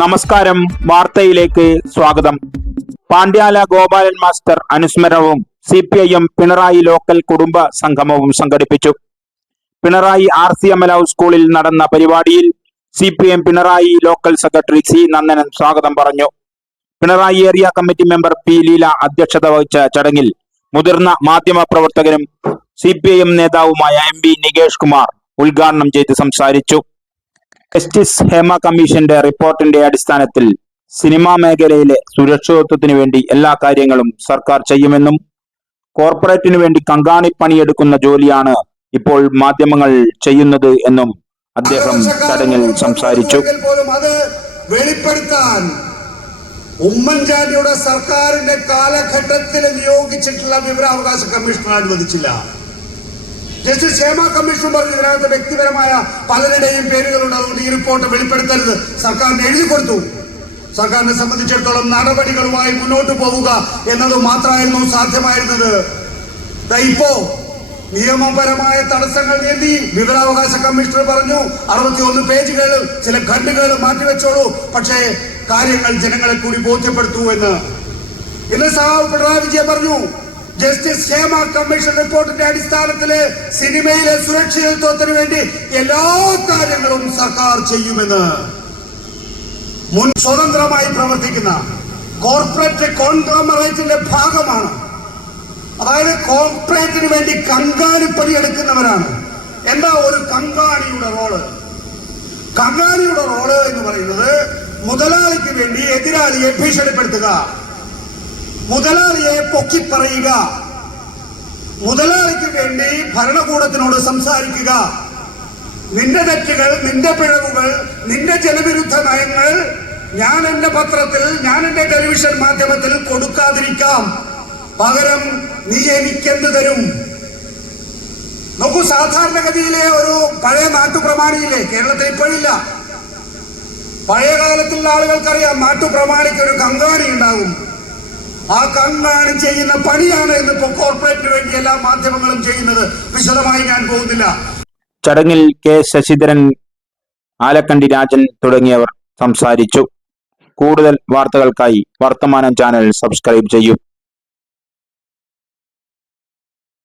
നമസ്കാരം. വാർത്തയിലേക്ക് സ്വാഗതം. Pandyala Gopalan master അനുസ്മരണവും C P I M Pinarayi local കുടുംബ സംഗമവും സംഘടിപ്പിച്ചു. Pinarayi R C M L house സ്കൂളിൽ നടന്ന പരിപാടിയിൽ C P M Pinarayi local secretary C Nandanan സ്വാഗതം പറഞ്ഞു. Pinarayi area committee member P Leela അധ്യക്ഷത വഹിച്ച ചടങ്ങിൽ മുതിർന്ന മാധ്യമ പ്രവർത്തകനും സി പി ഐ എം നേതാവുമായ എം വി നികേഷ് കുമാർ ഉദ്ഘാടനം ചെയ്ത് സംസാരിച്ചു. ജസ്റ്റിസ് ഹേമ കമ്മീഷന്റെ റിപ്പോർട്ടിന്റെ അടിസ്ഥാനത്തിൽ സിനിമാ മേഖലയിലെ സുരക്ഷിതത്വത്തിനു വേണ്ടി എല്ലാ കാര്യങ്ങളും സർക്കാർ ചെയ്യുമെന്നും കോർപ്പറേറ്റിനു വേണ്ടി കങ്കാണി പണിയെടുക്കുന്ന ജോലിയാണ് ഇപ്പോൾ മാധ്യമങ്ങൾ ചെയ്യുന്നത് എന്നും അദ്ദേഹം ചടങ്ങിൽ സംസാരിച്ചു. ഉമ്മൻചാണ്ടിയുടെ സർക്കാരിന്റെ കാലഘട്ടത്തിൽ നിയോഗിച്ചിട്ടുള്ള വിവരാവകാശ കമ്മീഷണർ അനുവദിച്ചില്ല. ജസ്റ്റിസ് ക്ഷേമ കമ്മീഷൻ പറഞ്ഞു ഇതിനകത്ത് വ്യക്തിപരമായ പലരുടെയും പേരുകളുണ്ട്. അതുകൊണ്ട് ഈ റിപ്പോർട്ട് വെളിപ്പെടുത്തരുത്. സർക്കാരിന് എഴുതി കൊടുത്തു. സർക്കാരിനെ സംബന്ധിച്ചിടത്തോളം നടപടികളുമായി മുന്നോട്ട് പോവുക എന്നത് മാത്രമായിരുന്നു സാധ്യമായിരുന്നത്. ഇപ്പോ നിയമപരമായ തടസ്സങ്ങൾ നീന്തി വിവരാവകാശ കമ്മീഷണർ പറഞ്ഞു അറുപത്തിയൊന്ന് പേജുകൾ ചില ഖണ്ഡുകൾ മാറ്റിവെച്ചോളൂ. പക്ഷേ കാര്യങ്ങൾ ജനങ്ങളെ കൂടി ബോധ്യപ്പെടുത്തൂ എന്ന്. ഇന്ന് സഹാവ് പിണറായി വിജയൻ പറഞ്ഞു ജസ്റ്റിസ് ഹേമ കമ്മീഷൻ റിപ്പോർട്ടിന്റെ അടിസ്ഥാനത്തിൽ സിനിമയിലെ സുരക്ഷിതത്വത്തിന് വേണ്ടി എല്ലാ കാര്യങ്ങളും സർക്കാർ ചെയ്യുമെന്ന് മുൻ സ്വതന്ത്രമായി പ്രവർത്തിക്കുന്ന കോർപ്പറേറ്റ് കോൺഗ്ലോമറേറ്റിന്റെ ഭാഗമാണ്. അതായത് കോർപ്പറേറ്റിന് വേണ്ടി കങ്കാണിപ്പണി എടുക്കുന്നവരാണ് എന്താ ഒരു കങ്കാണിയുടെ റോൾ? കങ്കാണിയുടെ റോൾ എന്ന് പറയുന്നത് മുതലാളിക്ക് വേണ്ടി എതിരാളിയെ ഭീഷണിപ്പെടുത്തുക. മുതലാളിയെ പൊക്കിപ്പറയുക മുതലാളിക്ക് വേണ്ടി ഭരണകൂടത്തിനോട് സംസാരിക്കുക. നിന്റെ തെറ്റുകൾ നിന്റെ പിഴവുകൾ നിന്റെ ജനവിരുദ്ധ നയങ്ങൾ ഞാൻ എന്റെ പത്രത്തിൽ ഞാൻ എന്റെ ടെലിവിഷൻ മാധ്യമത്തിൽ കൊടുക്കാതിരിക്കാം. പകരം നീ എനിക്കെന്ത് തരും? നോക്കൂ സാധാരണഗതിയിലെ ഒരു പഴയ നാട്ടുപ്രമാണിയില്ലേ? കേരളത്തിൽ ഇപ്പോഴില്ല. പഴയ കാലത്തുള്ള ആളുകൾക്കറിയാം നാട്ടുപ്രമാണിക്ക് ഒരു കങ്കാണി ഉണ്ടാകും. ആ കണ്ണാണ് ചെയ്യുന്ന പണിയാണ് ഇന്നിപ്പോ കോർപ്പറേറ്റിന് വേണ്ടി എല്ലാ മാധ്യമങ്ങളും ചെയ്യുന്നത്. വിശദമായി ഞാൻ പോകുന്നില്ല. ചടങ്ങിൽ കെ ശശിധരൻ ആലക്കണ്ടി രാജൻ തുടങ്ങിയവർ സംസാരിച്ചു. കൂടുതൽ വാർത്തകൾക്കായി വർത്തമാനം ചാനൽ സബ്സ്ക്രൈബ് ചെയ്യൂ.